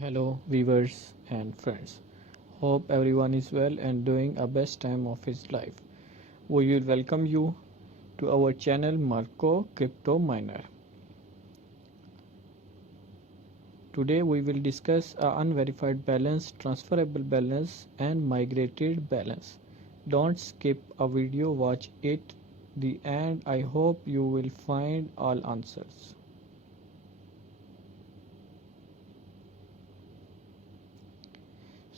Hello viewers and friends. Hope everyone is well and doing a best time of his life. We will welcome you to our channel Marco Crypto Miner. Today we will discuss a unverified balance, transferable balance and migrated balance. Don't skip a video, watch it the end. I hope you will find all answers.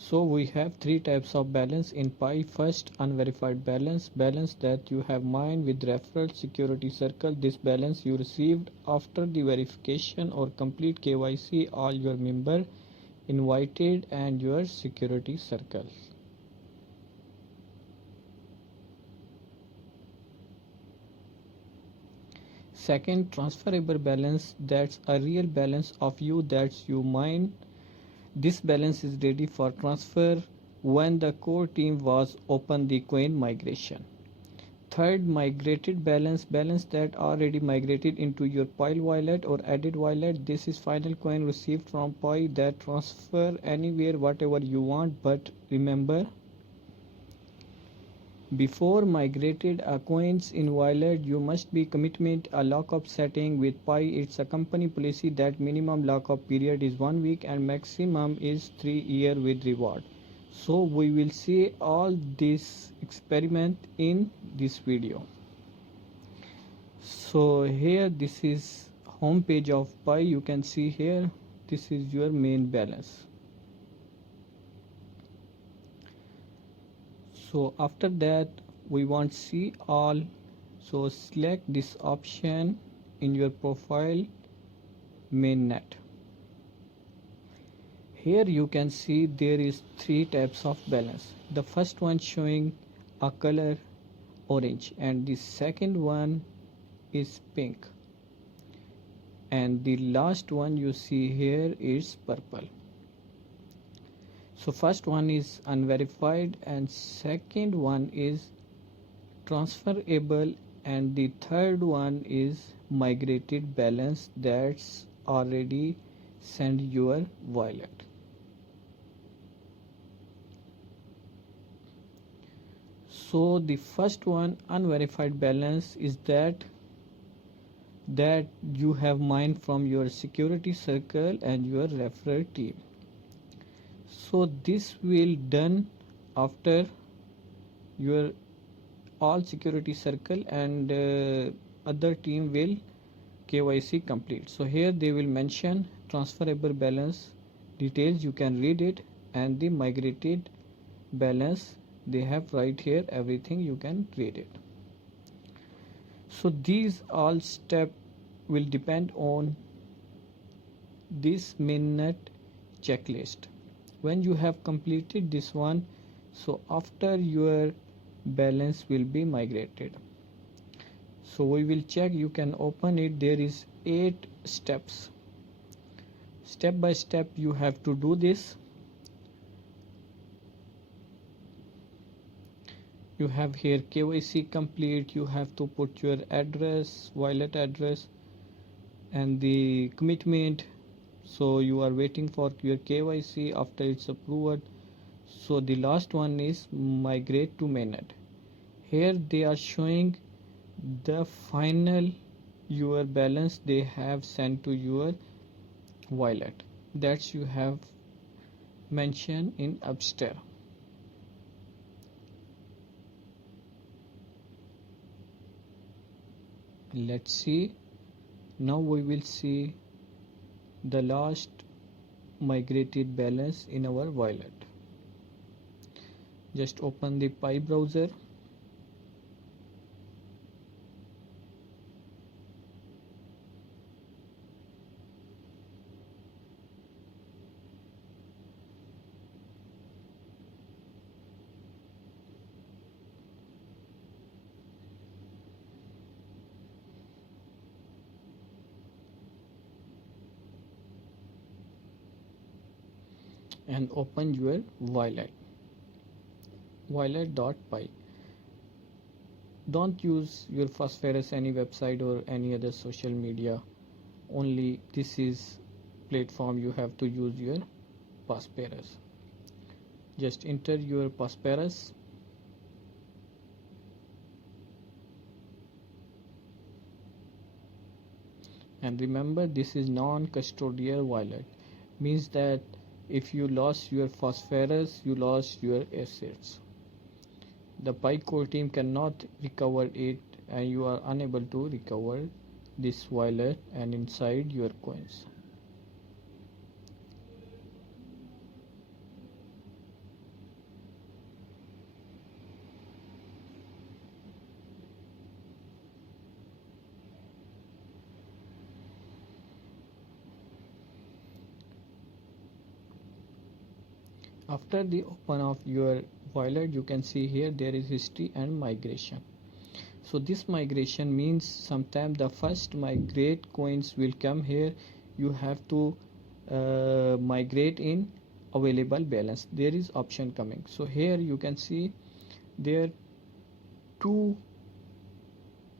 So we have three types of balance in Pi. First, unverified balance, balance that you have mined with referral security circle. This balance you received after the verification or complete KYC all your member invited and your security circle. Second, transferable balance, that's a real balance of you that you mine. This balance is ready for transfer when the core team was open the coin migration. Third, migrated balance, balance that already migrated into your Pi wallet or added wallet. This is final coin received from Pi that transfer anywhere whatever you want, but remember, before migrated coins in wallet, you must be commitment a lockup setting with Pi. It's a company policy that minimum lockup period is 1 week and maximum is 3 years with reward. So we will see all this experiment in this video. So here this is home page of Pi. You can see here this is your main balance. So after that we want see all, so select this option in your profile mainnet. Here you can see there is three types of balance. The first one showing a color orange and the second one is pink and the last one you see here is purple. So first one is unverified and second one is transferable and the third one is migrated balance that's already sent your wallet. So the first one, unverified balance, is that you have mined from your security circle and your referral team. So this will done after your all security circle and other team will KYC complete. So here they will mention transferable balance details, you can read it, and the migrated balance they have right here, everything you can read it. So these all step will depend on this mainnet checklist. When you have completed this one, so after your balance will be migrated. So we will check, you can open it, there is 8 steps. Step by step you have to do this. You have here KYC complete, you have to put your address, wallet address and the commitment. So you are waiting for your KYC, after it's approved. So the last one is migrate to mainnet. Here they are showing the final your balance they have sent to your wallet, that you have mentioned in upstairs. Let's see, now we will see the last migrated balance in our wallet. Just open the Pi browser. And open your wallet.py. Don't use your phosphorus any website or any other social media, only this is platform you have to use your passphrase. Just enter your passphrase. And remember, this is non-custodial wallet, means that if you lost your passphrase, you lost your assets. The PiCoin team cannot recover it, and you are unable to recover this wallet and inside your coins. After the open of your wallet, you can see here there is history and migration. So this migration means sometimes the first migrate coins will come here. You have to migrate in available balance. There is option coming. So here you can see there two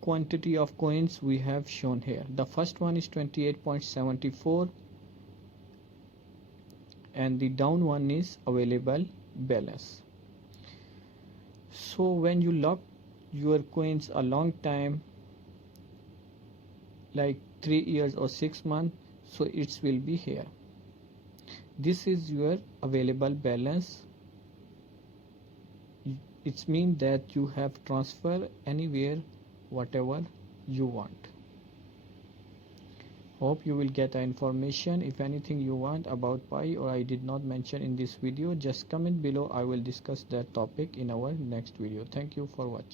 quantity of coins we have shown here. The first one is 28.74 and the down one is available balance. So when you lock your coins a long time, like 3 years or 6 months, so it will be here. This is your available balance. It means that you have transfer anywhere whatever you want. Hope you will get the information. If anything you want about Pi or I did not mention in this video, just comment below. I will discuss that topic in our next video. Thank you for watching.